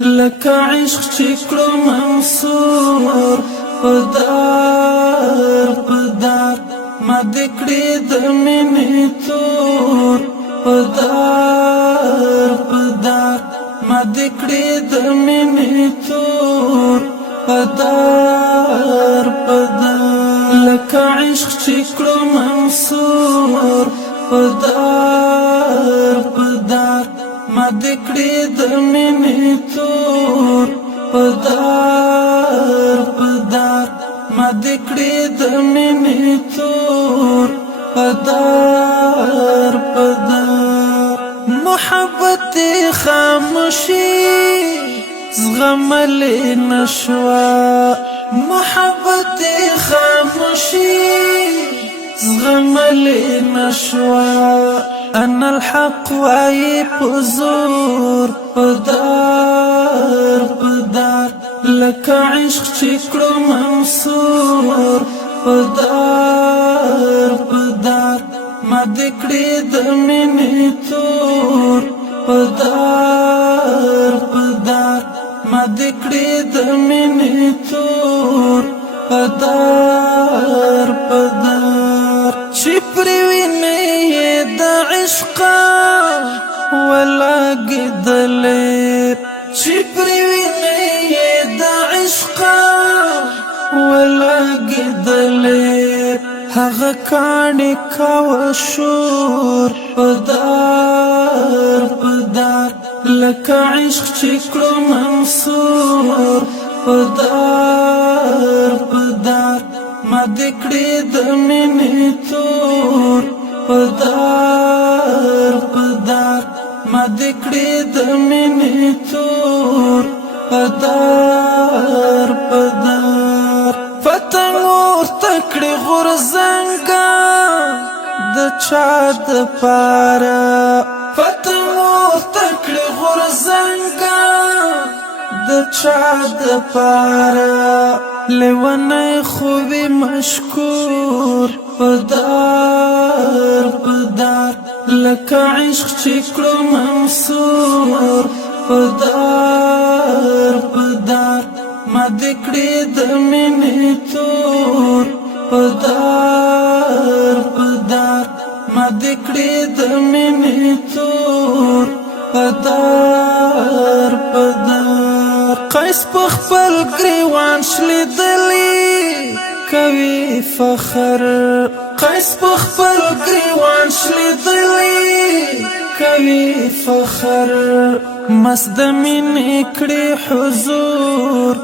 لکه عشق چې کړو منصور پدار ما دې کړې د مینې تور پدار ما دې کړې د مینې تور پدار لکه عشق چې کړو منصور پدار ما دې کړې د مینې تور پدار ما دې کړې د مینې تور پدار محبت خاموشي زغملې نشوا محبت خاموشي زغملې نشوا أنا الحق وعي بزور پدار لك عشق چې کړو منصور پدار ما دې کړې د مینې تور پدار ما دې کړې د مینې تور پدار چې پرېوینې د عشقا ولګېدلې چې پرېوینې د عشقا ولګېدلې هغه کاڼې کوه شور پدار لکه عشق چې کړو منصور پدار ما دې کړې د مینې تور پدار ما دې کړې د مینې تور پدار پتنګ ورته کړې غورځنګه د چا دپاره پتنګ ورته کړې غورځنګه د چا دپاره لیونی خوبی مشکور پدار لکه عشق چې کړو منصور پدار ما دې کړې د مینې تور پدار ما دې کړې د مینې تور پدار قیس په خپل ګریوان شلیدلی کوي فخر قیس په خپل ګریوان شلیدلی کوي فخر مست د مینې کړې حضور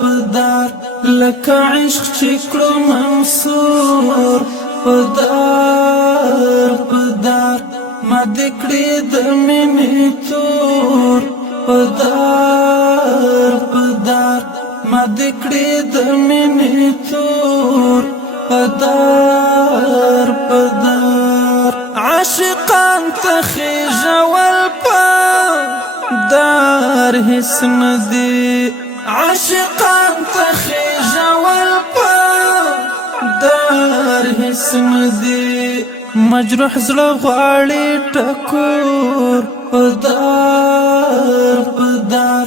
پدار لکه عشق چې کړو منصور پدار ما دې کړې د مینې تور پدار ما دې کړې د مینې تور پدار عاشقان ته خېژول په دار هیڅ ندي عاشقان ته خېژول په دار هیڅ ندي مجروح زړه غواړي ټکور پدار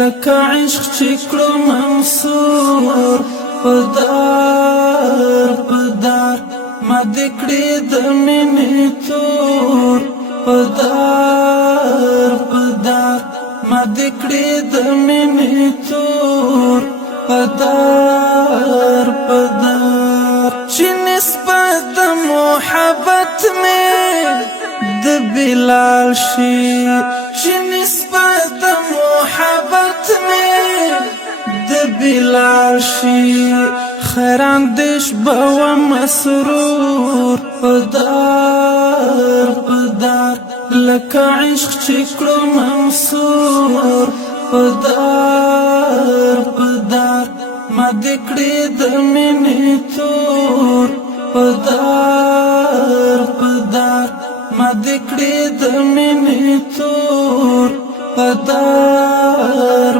لکه عشق چې کړو منصور پدار ما دې کړې د مینې تور پدار ما دې کړې د مینې تور پدار چې نسبت د محبت مې د بلال شي چې نسبت د محبت مې د بلال شي خیران دیش بوا مسرور پدار لکه عشق چې کړو منصور پدار ما دې کړې د مینې تور پدار ما دې کړې د مینې تور پدار